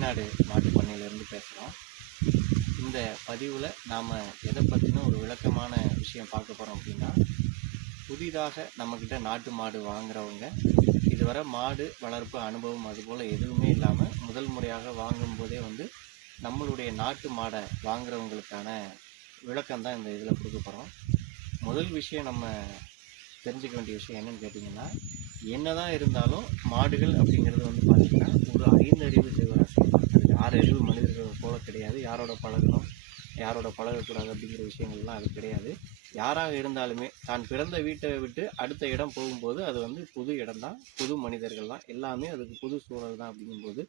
செட்டிநாடு மாட்டு பண்ணையிலேருந்து பேசுகிறோம். இந்த பதிவில் நாம் எதை பற்றின ஒரு விளக்கமான விஷயம் பார்க்க போகிறோம் அப்படின்னா, புதிதாக நம்மக்கிட்ட நாட்டு மாடு வாங்குறவங்க இதுவரை மாடு வளர்ப்பு அனுபவம் அதுபோல் எதுவுமே இல்லாமல் முதல் முறையாக வாங்கும்போதே நம்மளுடைய நாட்டு மாடை வாங்குறவங்களுக்கான விளக்கம் தான் இந்த இதில் கொடுக்க போகிறோம். முதல் விஷயம் நம்ம தெரிஞ்சுக்க வேண்டிய விஷயம் என்னென்னு கேட்டிங்கன்னா, என்னதான் இருந்தாலும் மாடுகள் அப்படிங்கிறது பார்த்திங்கன்னா ஒரு 5 அறிவு ஜீவராசி. அது 6 அறிவு மனிதர்கள் போல கிடையாது. யாரோட பழகணும் யாரோட பழகக்கூடாது அப்படிங்கிற விஷயங்கள்லாம் அது கிடையாது. யாராக இருந்தாலுமே தான் பிறந்த வீட்டை விட்டு அடுத்த இடம் போகும்போது அது புது இடம் தான், புது மனிதர்கள் தான், எல்லாமே அதுக்கு புது சூழல் தான். அப்படிங்கும்போது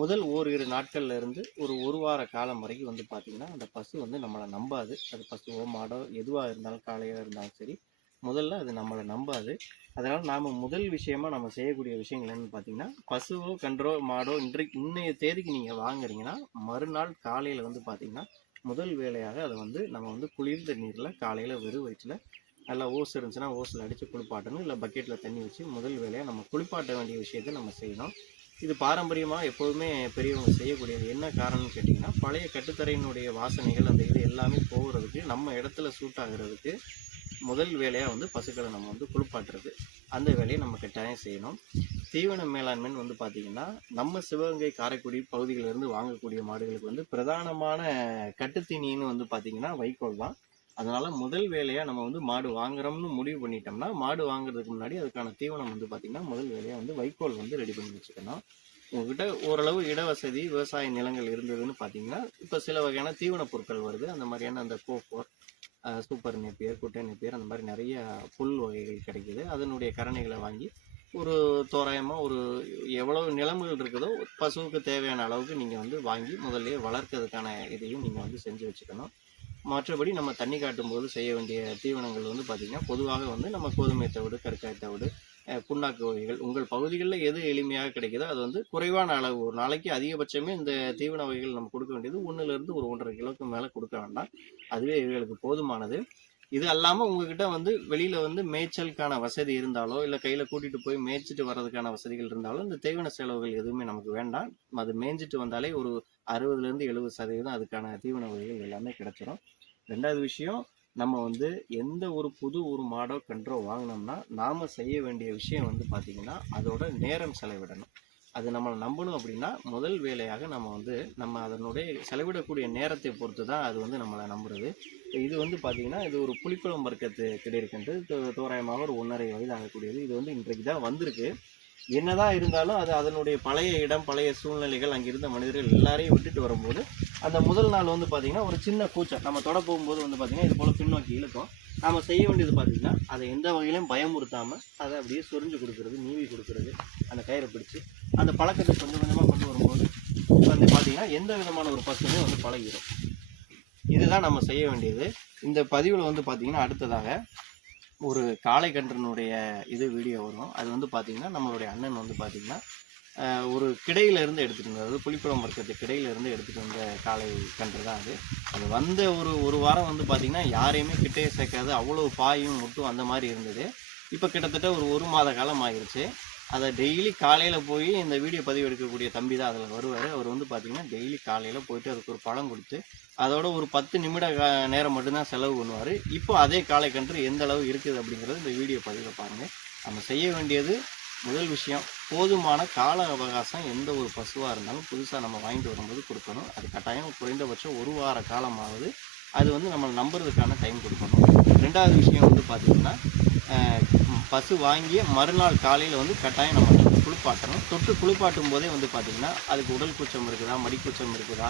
முதல் ஓரிரு நாட்கள்ல இருந்து ஒரு வார காலம் வரைக்கும் பார்த்திங்கன்னா அந்த பசு நம்மளை நம்பாது. அது பசுவோ மாடோ எதுவாக இருந்தாலும் காளையாக இருந்தாலும் சரி, முதல்ல அது நம்மளை நம்பாது. அதனால் நாம் முதல் விஷயமா நம்ம செய்யக்கூடிய விஷயங்கள் என்னென்னு பார்த்தீங்கன்னா, பசுவோ கன்றோ மாடோ இன்னைய தேதிக்கு நீங்கள் வாங்குறீங்கன்னா மறுநாள் காலையில் பார்த்தீங்கன்னா முதல் வேலையாக அதை நம்ம குளிர்ந்த நீரில் காலையில் வெறும் வயிற்றில் நல்லா ஓஸ் இருந்துச்சுன்னா ஓஸில் அடித்து குளிப்பாட்டணும். இல்லை பக்கெட்டில் தண்ணி வச்சு முதல் வேலையாக நம்ம குளிப்பாட்ட வேண்டிய விஷயத்தை நம்ம செய்யணும். இது பாரம்பரியமாக எப்போதுமே பெரியவங்க செய்யக்கூடியது. என்ன காரணம்னு கேட்டிங்கன்னா, பழைய கட்டுத்தரையினுடைய வாசனைகள் அந்த இது எல்லாமே போகிறதுக்கு, நம்ம இடத்துல சூட் ஆகிறதுக்கு முதல் வேலையாக பசுக்களை நம்ம குளிப்பாட்டுறது, அந்த வேலையை நம்ம கட்டாயம் செய்யணும். தீவன மேலாண்மைன்னு பார்த்திங்கன்னா, நம்ம சிவகங்கை காரைக்குடி பகுதிகளிலிருந்து வாங்கக்கூடிய மாடுகளுக்கு பிரதானமான கட்டுத்தீனின்னு பார்த்திங்கன்னா வைக்கோல் தான். அதனால் முதல் வேலையாக நம்ம மாடு வாங்குறோம்னு முடிவு பண்ணிட்டோம்னா, மாடு வாங்குறதுக்கு முன்னாடி அதுக்கான தீவனம் பார்த்திங்கன்னா முதல் வேலையாக வைக்கோல் ரெடி பண்ணி வச்சுக்கணும். உங்கள்கிட்ட ஓரளவு இடவசதி விவசாய நிலங்கள் இருந்ததுன்னு பார்த்தீங்கன்னா, இப்போ சில வகையான தீவன பொருட்கள் வருது. அந்த மாதிரியான அந்த கோஃபோர், சூப்பர் நேப்பியர், குட்டை நேப்பியர், அந்த மாதிரி நிறைய புல் வகைகள் கிடைக்கிது. அதனுடைய கரணைகளை வாங்கி ஒரு தோராயமாக ஒரு எவ்வளவு நிலங்கள் இருக்குதோ பசுவுக்கு தேவையான அளவுக்கு நீங்கள் வாங்கி முதல்ல வளர்க்கிறதுக்கான இதையும் நீங்கள் செஞ்சு வச்சுக்கணும். மற்றபடி நம்ம தண்ணி காட்டும் போது செய்ய வேண்டிய தீவனங்கள் பார்த்திங்கன்னா, பொதுவாக நம்ம கோதுமை தவிடு, கற்காய் தவிடு, புண்ணாக்கு வகைகள் உங்கள் பகுதிகளில் எது எளிமையாக கிடைக்குதோ அது குறைவான அளவு, ஒரு நாளைக்கு அதிகபட்சமே இந்த தீவன வகைகள் நம்ம கொடுக்க வேண்டியது 1லேருந்து 1.5 கிலோக்கு மேலே கொடுக்க வேண்டாம். அதுவே இவர்களுக்கு போதுமானது. இது அல்லாமல் உங்ககிட்ட வெளியில் மேய்ச்சலுக்கான வசதி இருந்தாலோ இல்லை கையில் கூட்டிகிட்டு போய் மேய்ச்சிட்டு வர்றதுக்கான வசதிகள் இருந்தாலும் இந்த தீவன செலவுகள் எதுவுமே நமக்கு வேண்டாம். அது மேய்ஞ்சிட்டு வந்தாலே ஒரு 60லேருந்து 70% அதுக்கான தீவன வகைகள் எல்லாமே கிடைச்சிடும். 2வது விஷயம், நம்ம எந்த ஒரு புது ஒரு மாடோ கன்றோ வாங்கினோம்னா நாம் செய்ய வேண்டிய விஷயம் பார்த்திங்கன்னா, அதோட நேரம் செலவிடணும். அது நம்மளை நம்பணும் அப்படின்னா முதல் வேலையாக நம்ம அதனுடைய செலவிடக்கூடிய நேரத்தை பொறுத்து தான் அது நம்மளை நம்புறது. இது பார்த்திங்கன்னா, இது ஒரு புலிக்குளம் வர்க்கத்து கிடைக்கின்றது. தோராயமாக ஒரு 1.5 வயது ஆகக்கூடியது. இது இன்றைக்கு தான் வந்திருக்கு. என்னதான் இருந்தாலும் அது அதனுடைய பழைய இடம், பழைய சூழ்நிலைகள், அங்கிருந்த மனிதர்கள் எல்லாரையும் விட்டுட்டு வரும்போது அந்த முதல் நாள் பார்த்திங்கன்னா ஒரு சின்ன கூச்சம் நம்ம தொட போகும்போது பார்த்திங்கன்னா இது போல் பின்னோக்கி இழுக்கும். நாம் செய்ய வேண்டியது பார்த்திங்கன்னா, அதை எந்த வகையிலையும் பயமுறுத்தாமல் அதை அப்படியே சொரிஞ்சு கொடுக்குறது, நீவி கொடுக்குறது, அந்த கயிறை பிடிச்சி அந்த பழக்கத்தை கொஞ்சம் கொஞ்சமாக கொண்டு வரும்போது பார்த்திங்கன்னா எந்த விதமான ஒரு பசுமே பழகிடும். இதுதான் நம்ம செய்ய வேண்டியது. இந்த பதிவில் பார்த்திங்கன்னா அடுத்ததாக ஒரு காளை கன்றினுடைய வீடியோ வரும். அது பார்த்திங்கன்னா நம்மளுடைய அண்ணன் பார்த்திங்கன்னா ஒரு கிடையிலேருந்து எடுத்துகிட்டு வந்தது, அதாவது புலிக்குளம் வர்க்கத்து கிடையிலேருந்து எடுத்துகிட்டு வந்த காளை கன்று தான் அது. அது வந்த ஒரு வாரம் பார்த்திங்கன்னா யாரையுமே கிட்டையே சேர்க்காது, அவ்வளோ பாயும் முட்டும் அந்த மாதிரி இருந்தது. இப்போ கிட்டத்தட்ட ஒரு மாத காலம் ஆகிருச்சு. அதை டெய்லி காலையில் போய் இந்த வீடியோ பதிவு எடுக்கக்கூடிய தம்பி தான் அதில் வருவார். அவர் பார்த்திங்கன்னா டெய்லி காலையில் போயிட்டு அதுக்கு ஒரு பழம் கொடுத்து அதோட ஒரு 10 நிமிட நேரம் மட்டும்தான் செலவு பண்ணுவார். இப்போ அதே காளை கன்று எந்த அளவு இருக்குது அப்படிங்கிறது இந்த வீடியோ பதிவில் பாருங்கள். நம்ம செய்ய வேண்டியது முதல் விஷயம், போதுமான கால அவகாசம் எந்த ஒரு பசுவாக இருந்தாலும் புதுசாக நம்ம வாங்கிட்டு வரும்போது கொடுக்கணும். அது கட்டாயம் குறைந்தபட்சம் 1 வார காலமாவது அது நம்மளை நம்புறதுக்கான டைம் கொடுக்கணும். 2வது விஷயம் பார்த்திங்கன்னா, பசு வாங்கிய மறுநாள் காலையில் கட்டாயம் நம்ம குளிப்பாட்டணும். தொட்டு குளிப்பாட்டும் போதே பார்த்திங்கன்னா அதுக்கு உடல் கூச்சம் இருக்குதா, மடிக்கூச்சம் இருக்குதா,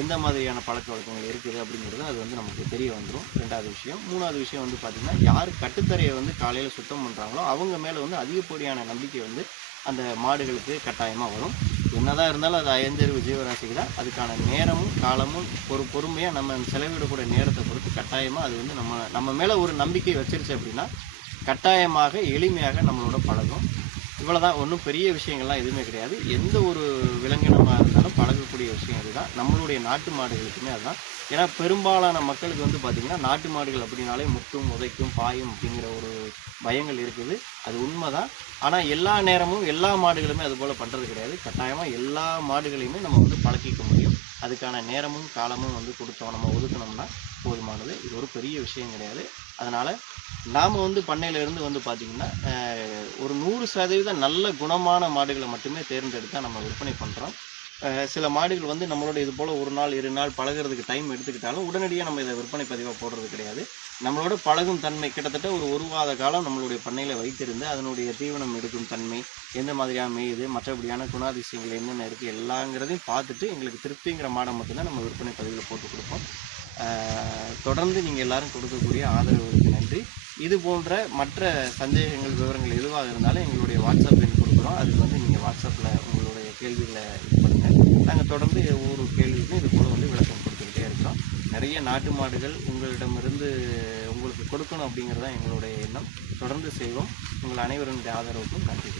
எந்த மாதிரியான பழக்க வழக்கங்கள் இருக்குது அப்படிங்கிறது அது நமக்கு தெரிய வந்துடும். 2வது விஷயம். 3வது விஷயம் பார்த்திங்கன்னா, யார் கட்டுத்தரையை காலையில் சுத்தம் பண்ணுறாங்களோ அவங்க மேலே அதிகப்படியான நம்பிக்கை அந்த மாடுகளுக்கு கட்டாயமாக வரும். என்னதான் இருந்தாலும் அது 5 அறிவு ஜீவராசிக்கு தான். அதுக்கான நேரமும் காலமும் பொறுமையாக நம்ம செலவிடக்கூடிய நேரத்தை பொறுத்து கட்டாயமாக அது நம்ம மேலே ஒரு நம்பிக்கை வச்சிருச்சு அப்படின்னா கட்டாயமாக எளிமையாக நம்மளோட பழகும். இவ்வளோதான், ஒன்றும் பெரிய விஷயங்கள்லாம் எதுவுமே கிடையாது. எந்த ஒரு விலங்கினமாக இருந்தாலும் பழகக்கூடிய விஷயம் இதுதான். நம்மளுடைய நாட்டு மாடுகளுக்குமே அதுதான். ஏன்னா பெரும்பாலான மக்களுக்கு வந்து பார்த்திங்கன்னா நாட்டு மாடுகள் அப்படின்னாலே முட்டும் உதைக்கும் பாயும் அப்படிங்கிற ஒரு பயங்கள் இருக்குது. அது உண்மைதான். ஆனால் எல்லா நேரமும் எல்லா மாடுகளுமே அது போல் பண்ணுறது கிடையாது. கட்டாயமாக எல்லா மாடுகளையுமே நம்ம வந்து பழக்கிக்க முடியும். அதுக்கான நேரமும் காலமும் வந்து கொடுத்தோம், நம்ம ஒதுக்கணும்னா போதுமானது. இது ஒரு பெரிய விஷயம் கிடையாது. அதனால் நாம் வந்து பண்ணையிலேருந்து வந்து பார்த்திங்கன்னா ஒரு 100% நல்ல குணமான மாடுகளை மட்டுமே தேர்ந்தெடுத்து நம்ம விற்பனை பண்ணுறோம். சில மாடுகள் வந்து நம்மளோட இது போல் 1 நாள் 2 நாள் பழகிறதுக்கு டைம் எடுத்துக்கிட்டாலும் உடனடியாக நம்ம இதை விற்பனை பதிவாக போடுறது கிடையாது. நம்மளோட பழகும் தன்மை கிட்டத்தட்ட ஒரு மாத காலம் நம்மளுடைய பண்ணையில் வைத்திருந்து அதனுடைய தீவனம் எடுக்கும் தன்மை, எந்த மாதிரியாக மேயுது, மற்றபடியான குணாதிசயங்கள் என்னென்ன இருக்குது எல்லாங்கிறதையும் பார்த்துட்டு எங்களுக்கு திருப்திங்கிற மாடை மட்டும்தான் நம்ம விற்பனை பதிவில் போட்டு கொடுப்போம். தொடர்ந்து நீங்கள் எல்லாரும் கொடுக்கக்கூடிய ஆதரவுக்கு நன்றி. இது போன்ற மற்ற சந்தேகங்கள், விவரங்கள் எதுவாக இருந்தாலும் எங்களுடைய வாட்ஸ்அப் எண் கொடுக்குறோம். அதுக்கு வந்து நீங்கள் வாட்ஸ்அப்பில் உங்களுடைய கேள்விகளை இது பண்ணுங்கள். நாங்கள் தொடர்ந்து ஒவ்வொரு கேள்விக்கும் இது போல் வந்து விளக்கம் கொடுத்துக்கிட்டே இருக்கிறோம். நிறைய நாட்டு மாடுகள் உங்களிடமிருந்து உங்களுக்கு கொடுக்கணும் அப்படிங்கிறது தான் எங்களுடைய எண்ணம். தொடர்ந்து செய்வோம். உங்கள் அனைவருடைய ஆதரவுக்கும் நன்றி.